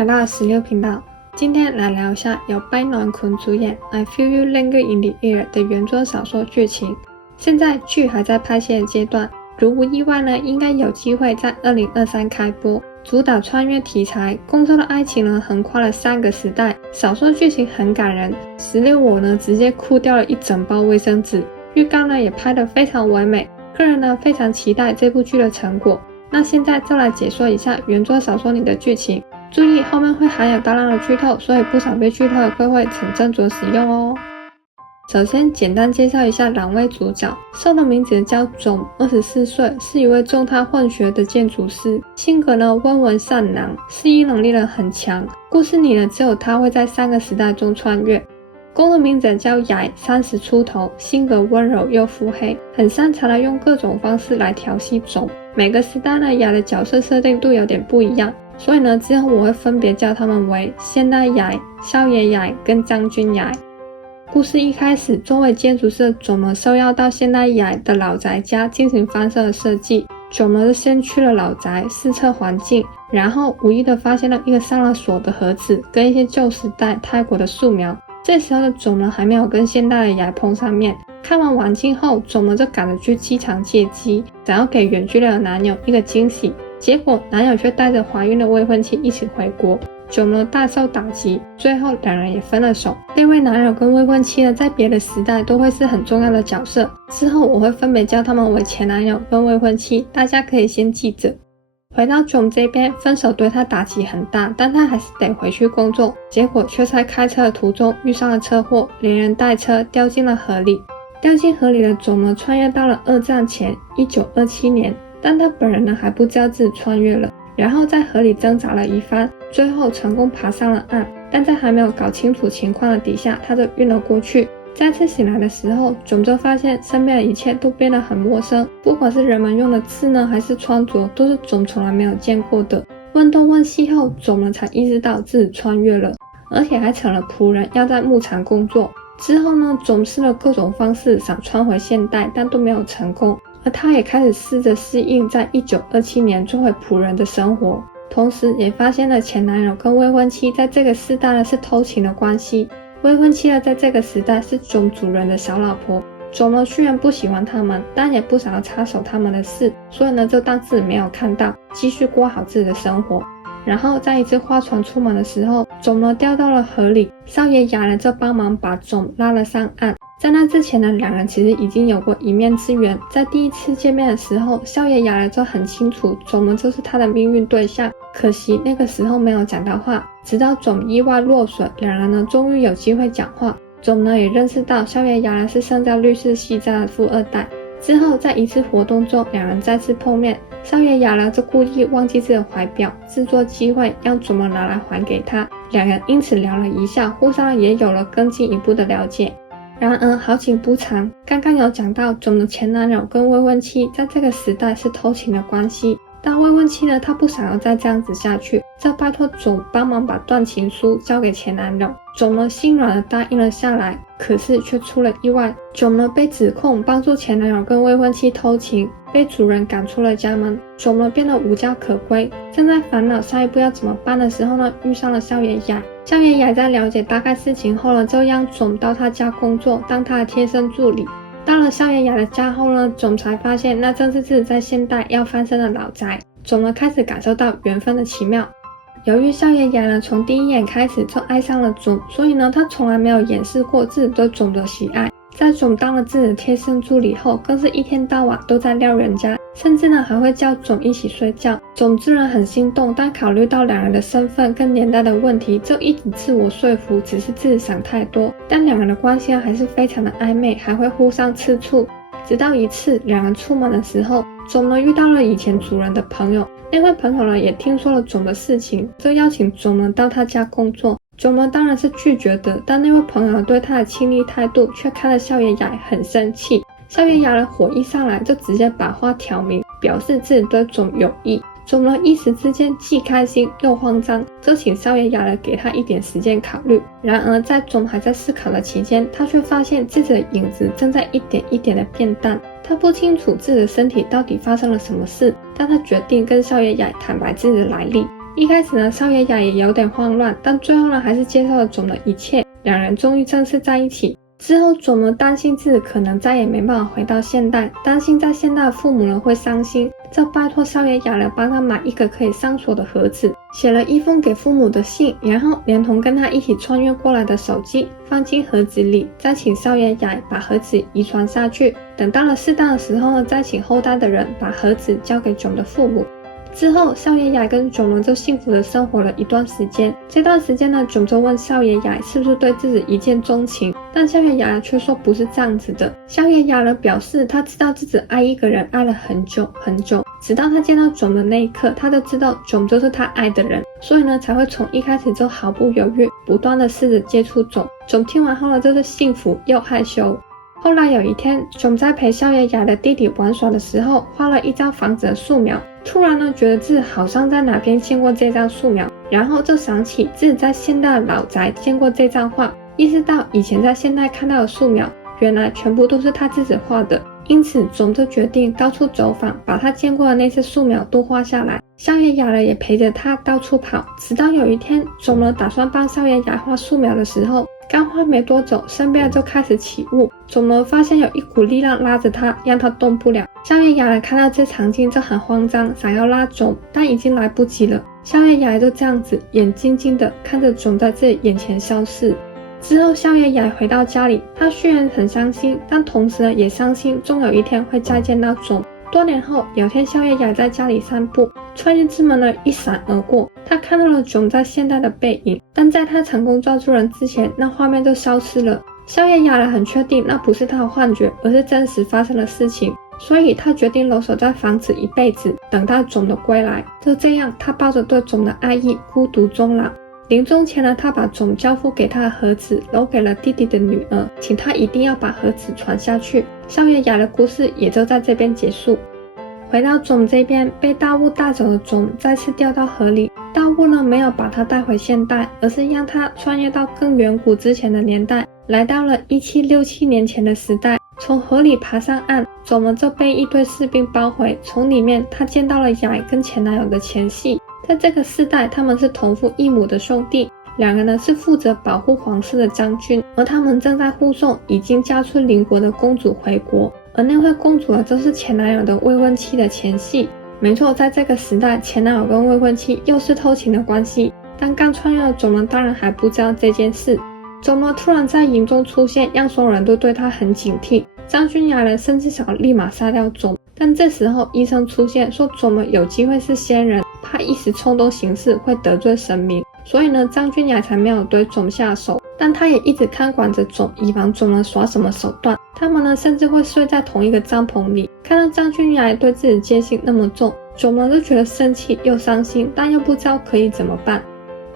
来到16频道，今天来聊一下由白暖坤主演 I Feel You Linger in the Air 的原作小说剧情。现在剧还在拍摄阶段，如无意外呢，应该有机会在2023开播。主打穿越题材，攻受的爱情呢横跨了3个时代，小说剧情很感人，使令我呢直接哭掉了一整包卫生纸。预告呢也拍得非常完美，个人呢非常期待这部剧的成果。那现在就来解说一下原作小说里的剧情，注意后面会含有大量的剧透，所以不想被剧透的各位请斟酌使用哦。首先简单介绍一下2位主角，受的名字叫总，24岁，是一位重态混血的建筑师，性格呢温文善良，适应能力呢很强。故事里呢只有他会在3个时代中穿越。公的名字叫雅，30出头，性格温柔又腹黑，很擅长的用各种方式来调戏总。每个时代呢雅的角色设定都有点不一样，所以呢之后我会分别叫他们为现代雅、少爷雅跟将军雅。故事一开始，作为建筑师的总呢受邀到现代雅的老宅家进行翻设的设计。总呢先去了老宅视测环境，然后无意的发现了一个上了锁的盒子跟一些旧时代泰国的素描。这时候的总呢还没有跟现代的雅碰上面。看完环境后，总呢就赶着去机场接机，想要给远距离的男友一个惊喜。结果男友却带着怀孕的未婚妻一起回国，总呢大受打击，最后2人也分了手。这位男友跟未婚妻呢在别的时代都会是很重要的角色，之后我会分别叫他们为前男友跟未婚妻，大家可以先记着。回到总这边，分手对他打击很大，但他还是得回去工作，结果却在开车的途中遇上了车祸，连人带车掉进了河里。掉进河里的总呢穿越到了2战前1927年，但他本人呢还不知道自己穿越了，然后在河里挣扎了一番，最后成功爬上了岸，但在还没有搞清楚情况的底下，他就晕了过去。再次醒来的时候，总就发现身边的一切都变得很陌生，不管是人们用的字呢还是穿着，都是总从来没有见过的。问东问西后，总呢才意识到自己穿越了，而且还成了仆人，要在牧场工作。之后呢，总试了各种方式想穿回现代，但都没有成功。而他也开始试着适应在1927年做回仆人的生活，同时也发现了前男友跟未婚妻在这个时代呢是偷情的关系。未婚妻呢在这个时代是总主人的小老婆，总呢虽然不喜欢他们，但也不想要插手他们的事，所以呢就当自己没有看到，继续过好自己的生活。然后在一次划船出门的时候，总呢掉到了河里，少爷雅呢就帮忙把总拉了上岸。在那之前呢，2人其实已经有过一面之缘。在第一次见面的时候，少爷雅呢就很清楚总呢就是他的命运对象，可惜那个时候没有讲到话，直到总意外落水，2人呢终于有机会讲话。总呢也认识到少爷雅呢是圣教律师系家的富二代。之后在一次活动中，2人再次碰面，少爷雅呢就故意忘记自己的怀表，制作机会让总呢拿来还给他。2人因此聊了一下，互相也有了更进一步的了解。然而好景不长，刚刚有讲到总的前男友跟未婚妻在这个时代是偷情的关系，但未婚妻呢她不想要再这样子下去，就拜托总帮忙把断情书交给前男友。总呢心软的答应了下来，可是却出了意外。总呢被指控帮助前男友跟未婚妻偷情，被主人赶出了家门。总呢变得无家可归，正在烦恼下一步要怎么办的时候呢，遇上了少爷雅。少爷雅在了解大概事情后呢，就让总到他家工作，当他的贴身助理。到了少爷雅的家后呢，总才发现那正是自己在现代要翻身的老宅。总呢开始感受到缘分的奇妙。由于少爷雅呢从第一眼开始就爱上了总，所以呢他从来没有掩饰过自己对总的喜爱。在总当了自己的贴身助理后，更是一天到晚都在撩人家，甚至呢还会叫总一起睡觉。总自然很心动，但考虑到2人的身份跟年代的问题，就一直自我说服只是自己想太多。但2人的关系还是非常的暧昧，还会互相吃醋。直到一次2人出门的时候，总呢遇到了以前主人的朋友，那位朋友呢也听说了总的事情，就邀请总呢到他家工作。总呢当然是拒绝的，但那位朋友对他的亲昵态度却看了少爷雅很生气。少爷雅的火一上来，就直接把话挑明，表示自己对总有意。总呢一时之间既开心又慌张，就请少爷雅给他一点时间考虑。然而在总还在思考的期间，他却发现自己的影子正在一点一点的变淡。他不清楚自己的身体到底发生了什么事，但他决定跟少爷雅坦白自己的来历。一开始呢，少爷雅也有点慌乱，但最后呢，还是接受了种的一切，两人终于正式在一起。之后种呢担心自己可能再也没办法回到现代，担心在现代的父母呢会伤心，就拜托少爷雅了帮他买一个可以上锁的盒子，写了一封给父母的信，然后连同跟他一起穿越过来的手机放进盒子里，再请少爷雅把盒子遗传下去，等到了适当的时候呢，再请后代的人把盒子交给种的父母。之后少爷雅跟种呢就幸福的生活了一段时间。这段时间呢，种就问少爷雅是不是对自己一见钟情，但少爷雅却说不是这样子的。少爷雅呢表示他知道自己爱一个人爱了很久很久，直到他见到种的那一刻，他就知道种就是他爱的人，所以呢才会从一开始就毫不犹豫不断的试着接触种。种听完后呢就是幸福又害羞。后来有一天，种在陪少爷雅的弟弟玩耍的时候，画了一张房子的素描，突然呢觉得自己好像在哪边见过这张素描，然后就想起自己在现代的老宅见过这张画，意识到以前在现代看到的素描原来全部都是他自己画的，因此种就决定到处走访，把他见过的那些素描都画下来。少爷雅呢也陪着他到处跑，直到有一天，种呢打算帮少爷雅画素描的时候，刚画没多久，身边就开始起雾，种呢发现有一股力量拉着他，让他动不了。少爷雅看到这场景就很慌张，想要拉种，但已经来不及了。少爷雅就这样子眼睛睛的看着种在自己眼前消逝。之后少爷雅回到家里，他虽然很伤心，但同时呢也相信终有一天会再见到种。多年后，有天少爷雅在家里散步，穿越之门呢一闪而过，他看到了种在现代的背影，但在他成功抓住人之前，那画面就消失了。少爷雅很确定那不是他的幻觉，而是真实发生的事情，所以他决定留守在房子一辈子，等待种的归来。就这样，他抱着对种的爱意，孤独终老。临终前呢，他把种交付给他的盒子留给了弟弟的女儿，请他一定要把盒子传下去。少爷雅的故事也就在这边结束。回到种这边，被大雾带走的种再次掉到河里，大雾呢没有把他带回现代，而是让他穿越到更远古之前的年代，来到了1767年前的时代。从河里爬上岸，种呢就被一堆士兵包围，从里面他见到了雅跟前男友的前戏。在这个世代，他们是同父异母的兄弟，两个人是负责保护皇室的将军，而他们正在护送已经嫁出邻国的公主回国，而那位公主呢，就是前男友的未婚妻的前戏。没错，在这个时代，前男友跟未婚妻又是偷情的关系，但刚穿越的种呢，当然还不知道这件事。种呢突然在营中出现，让所有人都对他很警惕。张君雅人甚至想立马杀掉种，但这时候医生出现，说种呢有机会是仙人，怕一时冲动行事会得罪神明，所以呢张君雅才没有对种下手。但他也一直看管着种，以防种呢耍什么手段。他们呢甚至会睡在同一个帐篷里。看到张君雅对自己戒心那么重，种呢就觉得生气又伤心，但又不知道可以怎么办。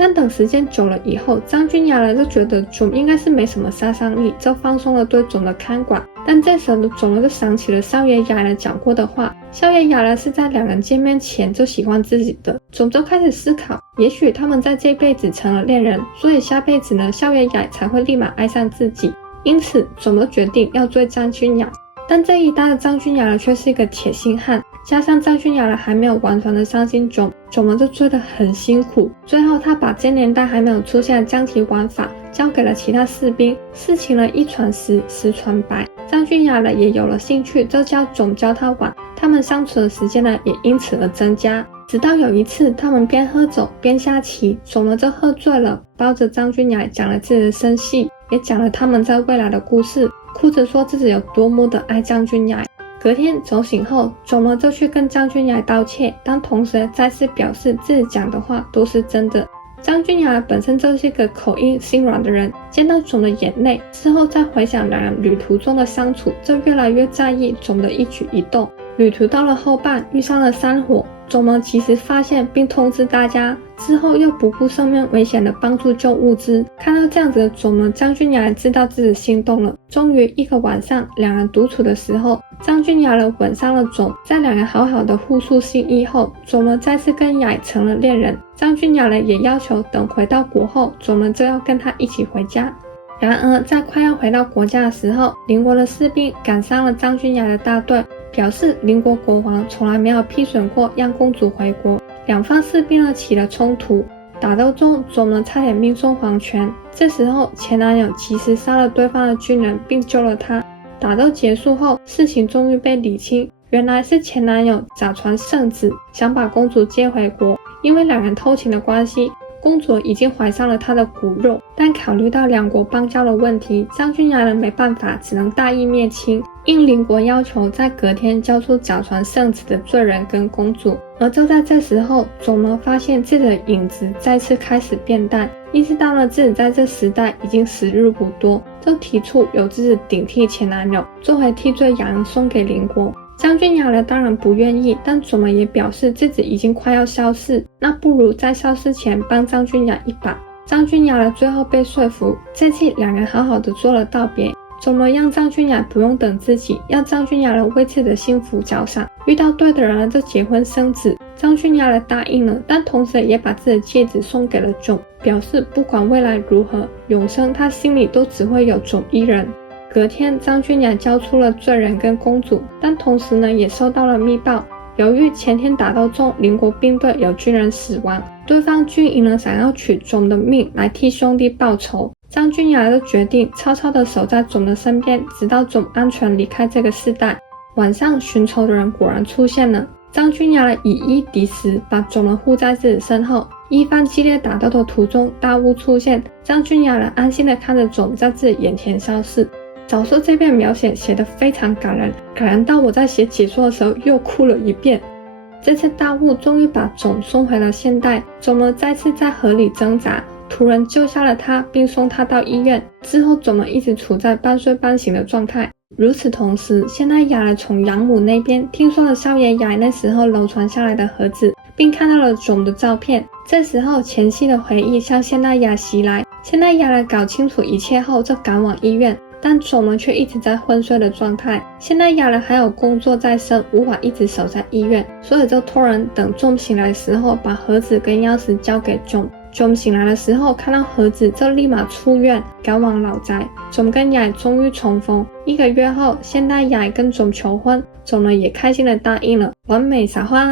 但等时间久了以后，张君雅就觉得种应该是没什么杀伤力，就放松了对种的看管。但这时候的种就想起了少爷雅讲过的话，少爷雅是在两人见面前就喜欢自己的。种就开始思考，也许他们在这辈子成了恋人，所以下辈子呢，少爷雅才会立马爱上自己。因此种就决定要追张君雅。但这一代的张君雅却是一个铁心汉，加上张君雅还没有完全的相信种呢就追得很辛苦。最后他把这年代还没有出现的将棋玩法交给了其他士兵，事情呢一传十，十传百，张君雅也有了兴趣，就叫种教他玩，他们相处的时间呢也因此而增加。直到有一次他们边喝酒边下棋，种呢就喝醉了，抱着张君雅讲了自己的生戏，也讲了他们在未来的故事，哭着说自己有多么的爱张君雅。隔天酒醒后，种呢就去跟张君雅道歉，但同时再次表示自己讲的话都是真的。张君雅本身就是一个口硬心软的人，见到种的眼泪之后，再回想两人旅途中的相处，就越来越在意种的一举一动。旅途到了后半，遇上了山火，种呢及时发现并通知大家，之后又不顾生命危险的帮助救物资。看到这样子的种呢，张君雅知道自己心动了。终于一个晚上，两人独处的时候，张君雅吻上了种，在两人好好的互诉心意后，种呢再次跟雅成了恋人。张君雅也要求等回到国后，种呢就要跟他一起回家。然而在快要回到国家的时候，邻国的士兵赶上了张君雅的大队，表示邻国国王从来没有批准过让公主回国，两方士兵呢起了冲突，打斗中总呢差点命丧黄泉。这时候前男友及时杀了对方的军人并救了他。打斗结束后，事情终于被理清，原来是前男友假传圣旨，想把公主接回国。因为两人偷情的关系，公主已经怀上了他的骨肉，但考虑到两国邦交的问题，张君雅人没办法，只能大义灭亲，应邻国要求在隔天交出假传圣旨的罪人跟公主。而就在这时候，总呢发现自己的影子再次开始变淡，意识到了自己在这时代已经时日无多，就提出由自己顶替前男友，作为替罪羊送给邻国。张君雅呢当然不愿意，但总呢也表示自己已经快要消逝，那不如在消失前帮张君雅一把。张君雅呢最后被说服，这次两人好好的做了道别，总呢让张君雅不用等自己，要张君雅呢为自己的幸福着想，遇到对的人呢就结婚生子。张君雅呢答应了，但同时也把自己的戒指送给了囧，表示不管未来如何，永生他心里都只会有囧一人。隔天，张君雅交出了罪人跟公主，但同时呢也收到了密报，由于前天打斗中邻国兵队有军人死亡，对方军营呢想要取囧的命来替兄弟报仇。张君雅就决定悄悄地守在囧的身边，直到囧安全离开这个世代。晚上寻仇的人果然出现了，张君雅以一敌十，把囧呢护在自己身后。一番激烈打斗的途中，大雾出现，张君雅安心地看着囧在自己眼前消逝。小说这篇描写写得非常感人，感人到我在写解说的时候又哭了一遍。这次大雾终于把囧送回了现代，囧呢再次在河里挣扎，途人救下了他，并送他到医院。之后囧呢一直处在半睡半醒的状态。与此同时，现在雅呢从养母那边听说了少爷雅那时候流传下来的盒子，并看到了囧的照片。这时候前妻的回忆向现代雅袭来，现代雅呢搞清楚一切后就赶往医院，但囧呢却一直在昏睡的状态。现在雅人还有工作在身，无法一直守在医院，所以就托人等囧醒来的时候，把盒子跟钥匙交给囧。囧醒来的时候看到盒子，就立马出院赶往老宅。囧跟雅终于重逢，1个月后，现代雅跟囧求婚，囧呢也开心的答应了，完美撒花。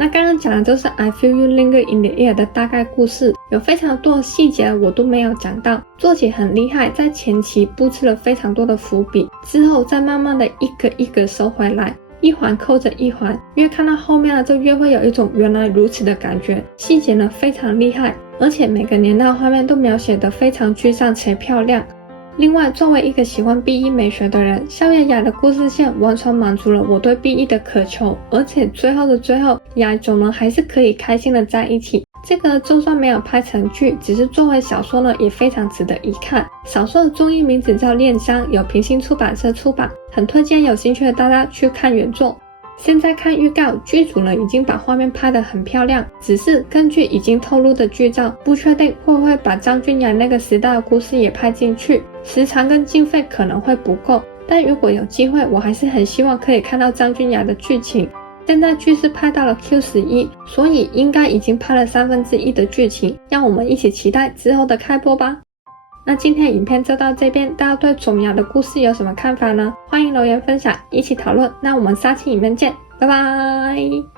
那刚刚讲的就是 I Feel You Linger in the Air 的大概故事，有非常多的细节我都没有讲到。作者很厉害，在前期布置了非常多的伏笔，之后再慢慢的一个一个收回来，一环扣着一环，越看到后面了就越会有一种原来如此的感觉。细节呢非常厉害，而且每个年代的画面都描写得非常具象且漂亮。另外，作为一个喜欢 BE 美学的人，校园雅的故事线完全满足了我对 BE 的渴求，而且最后的最后，雅囧呢还是可以开心的在一起。这个就算没有拍成剧，只是作为小说呢也非常值得一看。小说的中译名字叫《恋香》，由平行出版社出版，很推荐有兴趣的大家去看原作。现在看预告，剧组呢已经把画面拍得很漂亮，只是根据已经透露的剧照，不确定会不会把张君雅那个时代的故事也拍进去，时长跟经费可能会不够，但如果有机会，我还是很希望可以看到张君雅的剧情。现在剧是拍到了 Q11， 所以应该已经拍了1/3的剧情，让我们一起期待之后的开播吧。那今天的影片就到这边，大家对囧雅的故事有什么看法呢？欢迎留言分享，一起讨论。那我们下期影片见，拜拜。